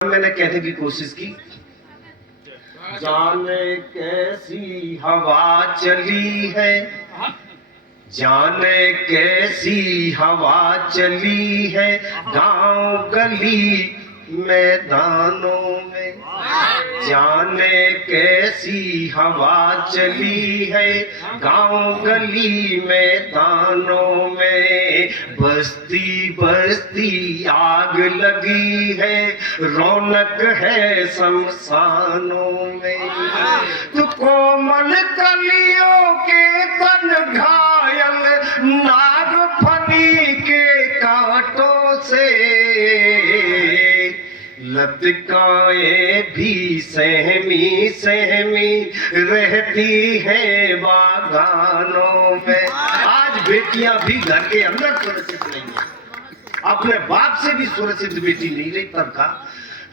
मैंने कहने की कोशिश की, जाने कैसी हवा चली है, जाने कैसी हवा चली है गांव गली मैदानों में, जाने कैसी हवा चली है गांव गली मैदानों में। बस्ती बस्ती आग लगी है, रौनक है शमशानों में। तो कोमल कलियों के तन घायल नागफनी के कांटों से, लतिकाएं भी सहमी सहमी रहती है बागानों में। आज बेटियां भी घर के अंदर सुरक्षित नहीं है, अपने बाप से भी सुरक्षित बेटी नहीं रही। तब का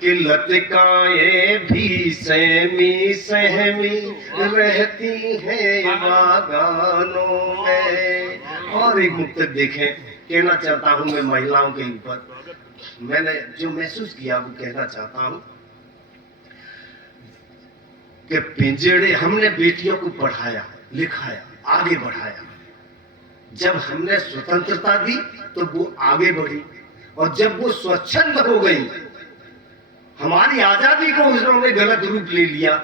कि लतिकाएं भी सहमी सहमी रहती है बागानों में। और एक मुक्तक देखें, कहना चाहता हूं मैं महिलाओं के ऊपर, मैंने जो महसूस किया वो कहना चाहता हूं कि पिंजड़े हमने बेटियों को पढ़ाया लिखाया आगे बढ़ाया। जब हमने स्वतंत्रता दी तो वो आगे बढ़ी, और जब वो स्वच्छंद हो गई, हमारी आजादी को उन्होंने गलत रूप ले लिया,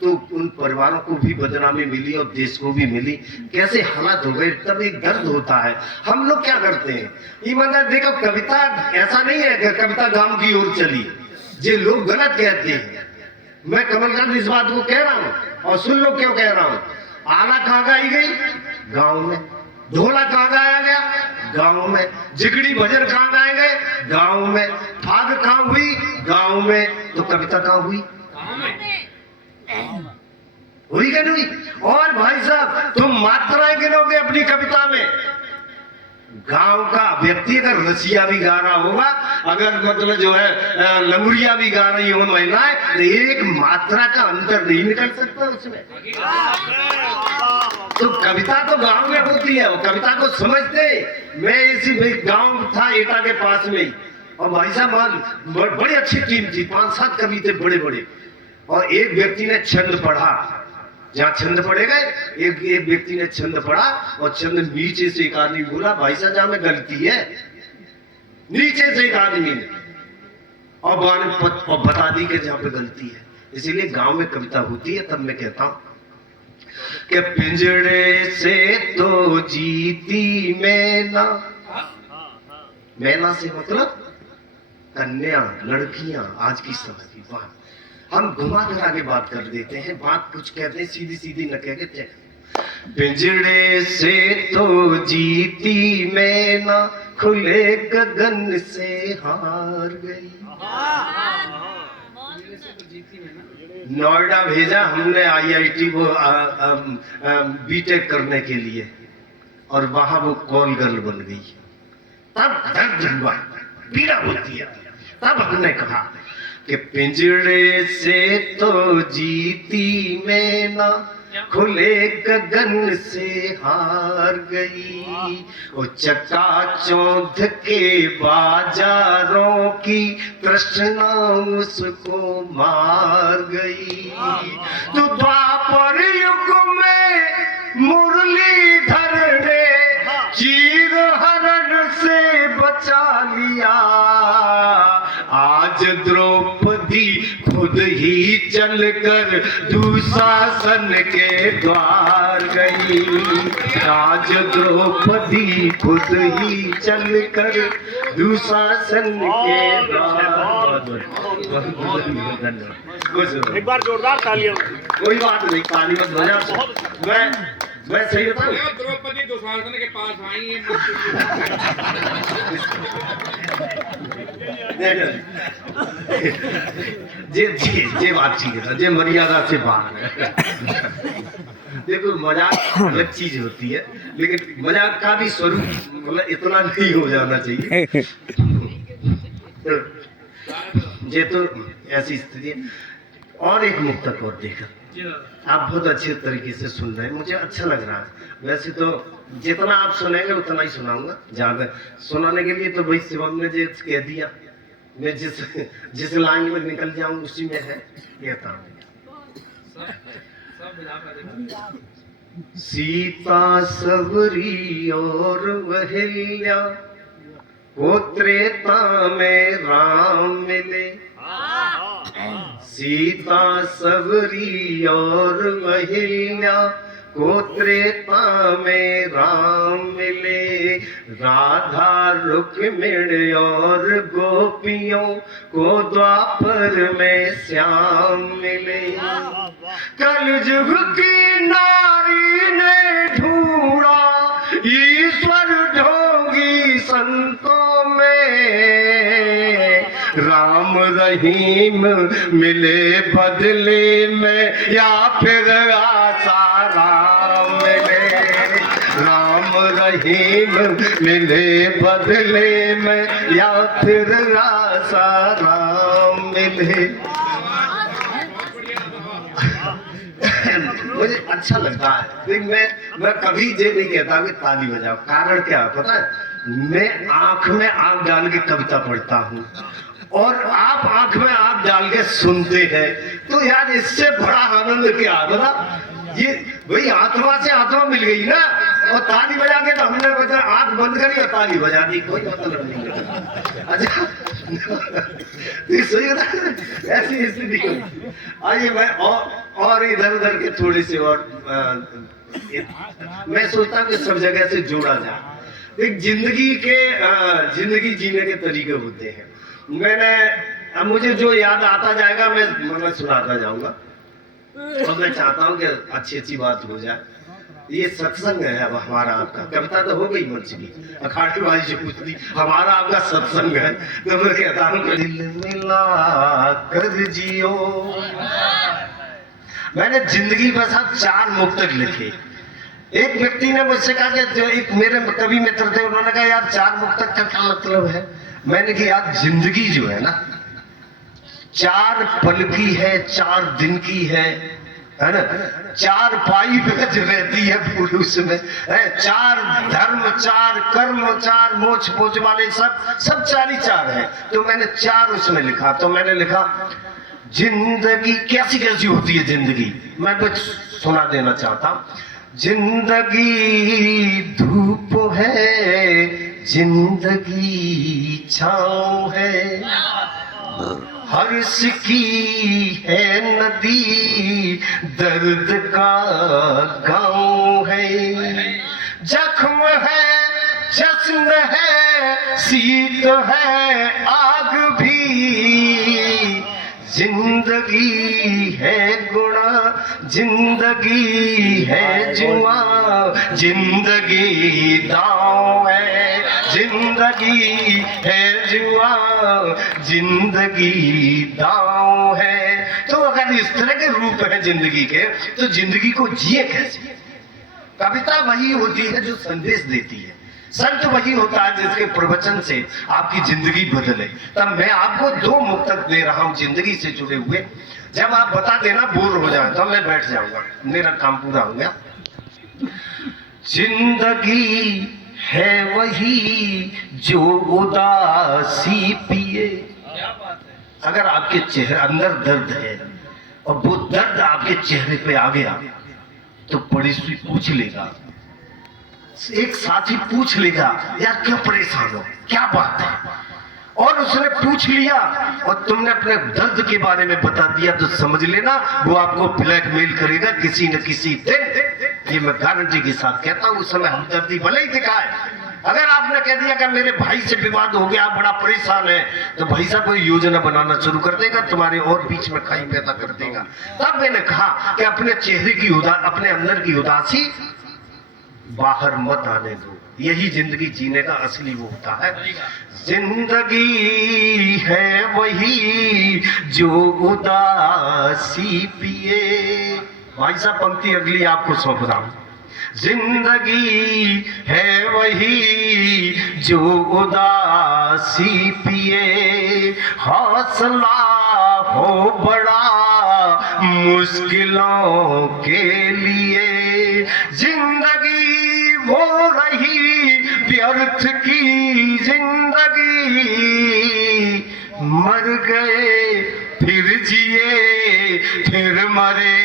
तो उन परिवारों को भी बदनामी मिली और देश को भी मिली। कैसे हालात हो गए, तब एक दर्द होता है। हम लोग क्या करते हैं, ईमानदार देखो, कविता ऐसा नहीं है कि कविता गांव की ओर चली, ये लोग गलत कहते हैं। मैं कमलकांत इस बात को कह रहा हूँ, और सुन लो क्यों कह रहा हूँ। आला कहाँ गाई गई? गाँव में। ढोला कहाँ गाया गया? गाँव में। जिगड़ी भजन कहाँ गाए गए? गाँव में। फाग कहाँ हुई? गाँव में। तो कविता कहाँ हुई? हुई क्या नहीं? और भाई साहब, तुम मात्राएं गिनोगे अपनी कविता में, गांव का व्यक्ति अगर रसिया भी गा रहा होगा, अगर मतलब जो है लंगुरिया भी गा रही हो महिलाएं, तो एक मात्रा का अंतर नहीं निकल सकता उसमें। तो कविता तो गांव में होती है, वो कविता को समझते। मैं इसी गांव था एटा के पास में ही, और भाई साहब बड़ी अच्छी टीम थी, 5-7 कवि थे बड़े बड़े, और एक व्यक्ति ने छंद पढ़ा। जहाँ छंद पढ़े गए, एक व्यक्ति ने छंद पढ़ा, और छंद नीचे से एक आदमी बोला, भाई साहब जहाँ में गलती है, नीचे से एक आदमी ने, और बता दी कि जहाँ पे गलती है। इसीलिए गांव में कविता होती है। तब मैं कहता हूं कि पिंजड़े से तो जीती मैना, मैना से मतलब कन्या लड़कियां आज की समय की बात हम घुमा कर आगे बात कर देते हैं, बात कुछ कहते हैं सीधी सीधी न कह के। पिंजड़े से तो जीती मैना, खुले गगन से हार गई। नोएडा भेजा हमने IIT को बीटेक करने के लिए, और वहां वो कॉल गर्ल बन गई। तब दर्द हुआ, पीड़ा होती है। तब हमने कहा कि पिंजड़े से तो जीती मैना, खुले गगन से हार गई। वो चकाचौंध के बाजारों की तृष्णा उसको मार गई। तो द्वापर युग में मुरलीधर ने चीर हरण से बचा लिया। आज द्रौपदी खुद ही चलकर दुशासन के द्वार गई। आज द्रौपदी खुद ही चलकर दुशासन के द्वार। एक बार जोरदार तालियां। कोई बात नहीं, ताली मत बजा। मैं सही बताऊं, द्रौपदी दुशासन के पास आई है। जे बात ठीक है, जे मर्यादा से बाहर है। देखो मजाक अलग चीज होती है, लेकिन मजाक का भी स्वरूप मतलब इतना नहीं हो जाना चाहिए। ये तो ऐसी स्थिति है। और एक मुक्तक और देखा, आप बहुत अच्छे तरीके से सुन रहे हैं, मुझे अच्छा लग रहा है। वैसे तो जितना आप सुनेंगे उतना ही सुनाऊंगा, ज्यादा सुनाने के लिए तो भाई शिवम ने जो कह दिया मैं जिस लाइन में निकल जाऊं उसी में है कहता हूँ। सीता सबरी और वहल्या को त्रेता में राम मिले। सीता सबरी और वहल्या को त्रेता में राम मिले। राधा रुक्मिणी और गोपियों को द्वापर में श्याम मिले। कलयुग की नारी ने ढूंढा ईश्वर ढोंगी संतों में। राम रहीम मिले बदले में या फिर आसाराम मिले। राम रहीम मिले बदले में या फिर आसाराम मिले। मुझे अच्छा लगता है लेकिन मैं कभी ये नहीं कहता कि ताली बजाओ। कारण क्या है पता है? मैं आंख में आंख डाल के कविता पढ़ता हूँ और आप आंख में आंख डाल के सुनते हैं, तो यार इससे बड़ा आनंद क्या है बता? ये वही आत्मा से आत्मा मिल गई ना। और ताली बजा के तो हमने बजा आंख बंद करी और ताली बजा दी, कोई मतलब नहीं। अच्छा ऐसी स्थिति कोई। आइए मैं और इधर उधर के थोड़े से और मैं सोचता हूँ कि सब जगह से जोड़ा जाए। एक जिंदगी जीने के तरीके होते हैं। अब मुझे जो याद आता जाएगा मैं सुनाता जाऊंगा और मैं चाहता हूँ कि अच्छी बात हो जाए। ये सत्संग है अब हमारा आपका। कविता तो हो गई मंच की, अखाड़े वाली जो पूछती, हमारा आपका सत्संग है। तो मैं कहता हूँ कि दिल मिला कर जियो। मैंने जिंदगी में साथ 4 मुक्तक लिखे। एक व्यक्ति ने मुझसे कहा कि जो एक मेरे कवि मित्र थे, उन्होंने कहा यार 4 मुक्तक का क्या मतलब है? मैंने कहा यार जिंदगी जो है ना 4 पल की है, 4 दिन की है ना। 4 पाई बेच रहती है पुरुष में, 4 धर्म, 4 कर्म, 4 मोछ पोछ वाले सब 4 ही 4 है। तो मैंने 4 उसमें लिखा। तो मैंने लिखा जिंदगी कैसी कैसी होती है जिंदगी, मैं कुछ सुना देना चाहता हूँ। जिंदगी धूप है, जिंदगी छाँव है, हर्ष की है नदी, दर्द का गाँव है। जख्म है, जश्न है, शीत है, आग भी। जिंदगी है गुणा, जिंदगी है जुआ, जिंदगी दांव है। जिंदगी है जुआ, जिंदगी दांव है। तो अगर इस तरह के रूप है जिंदगी के, तो जिंदगी को जिए कैसे? कविता वही होती है जो संदेश देती है। संत वही होता है जिसके प्रवचन से आपकी जिंदगी बदले। तब मैं आपको 2 मुक्तक दे रहा हूं जिंदगी से जुड़े हुए। जब आप बता देना बोर हो जाए तो मैं बैठ जाऊंगा, मेरा काम पूरा हो गया। जिंदगी है वही जो उदासी पिए। अगर आपके चेहरे अंदर दर्द है और वो दर्द आपके चेहरे पे आ गया तो पड़ोसी पूछ लेगा, एक साथी पूछ लेगा यार क्यों परेशान हो, क्या बात है? और उसने पूछ लिया और तुमने अपने दर्द के बारे में बता दिया तो समझ लेना वो आपको ब्लैकमेल करेगा किसी न किसी दिन। ये मैं गारंटी के साथ कहता हूँ। उस समय हमदर्दी भले ही दिखाए। अगर आपने कह दिया कि मेरे भाई से विवाद हो गया, आप बड़ा परेशान है, तो भाई साहब कोई योजना बनाना शुरू कर देगा, तुम्हारे और बीच में खाई पैदा कर देगा। तब मैंने कहा कि अपने चेहरे की अपने अंदर की उदासी बाहर मत आने दो। यही जिंदगी जीने का असली वो होता है। जिंदगी है वही जो उदासी पिए। भाई साहब पंक्ति अगली आपको सौंप रहा हूं। जिंदगी है वही जो उदासी पिए, हौसला हो बड़ा मुश्किलों के लिए। जिंदगी वो रही व्यर्थ की जिंदगी, मर गए फिर जिए, फिर मरे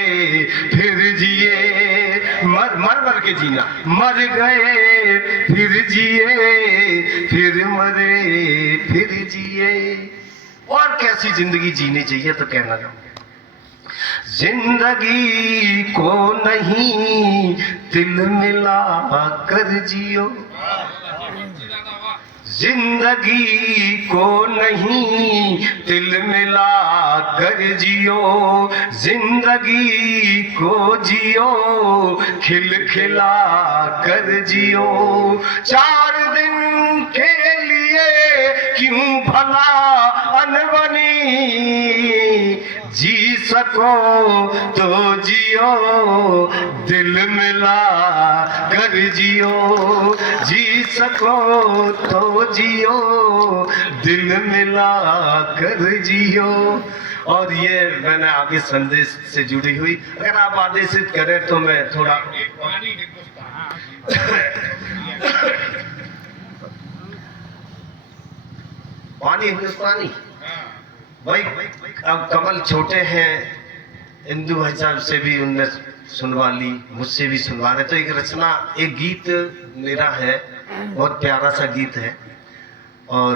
फिर जिए, मर मर मर के जीना, मर गए फिर जिए, फिर मरे फिर जिए। और कैसी जिंदगी जीनी चाहिए तो कहना चाहूँ, जिंदगी को नहीं दिल मिला कर जियो, जिंदगी को नहीं दिल मिला कर जियो, जिंदगी को जियो खिल खिला कर जियो। 4 दिन के लिए क्यों भला अनबनी, जी सको तो जियो दिल मिला कर जियो, जी सको तो जियो दिल मिला कर जियो। और ये मैंने आगे संदेश से जुड़ी हुई, अगर आप आदेशित करें तो मैं थोड़ा पानी हिंदुस्तान पानी हिंदुस्तानी भाई। अब कमल छोटे हैं, हिंदू भाई साहब से भी उनने सुनवा ली, मुझसे भी सुनवा रहे। तो एक रचना, एक गीत मेरा है, बहुत प्यारा सा गीत है, और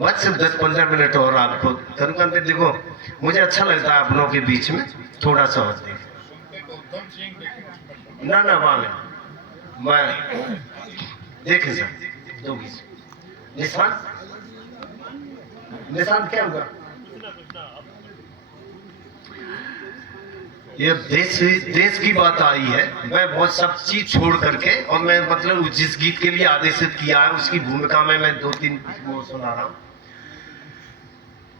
बस सिर्फ 10-15 मिनट और आपको करूँगा। देखो मुझे अच्छा लगता है अपनों के बीच में थोड़ा सा होते हैं। ना ना मैं देखे सर दो निशान निशान क्या हुआ, ये देश की बात आई है। मैं बहुत सब चीज छोड़ करके, और मैं मतलब जिस गीत के लिए आदेशित किया है उसकी भूमिका में मैं 2-3 सुना रहा हूँ।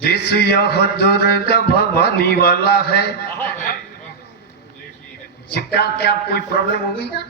देश यह दुर्गा भवानी वाला है। क्या क्या कोई प्रॉब्लम हो गई क्या?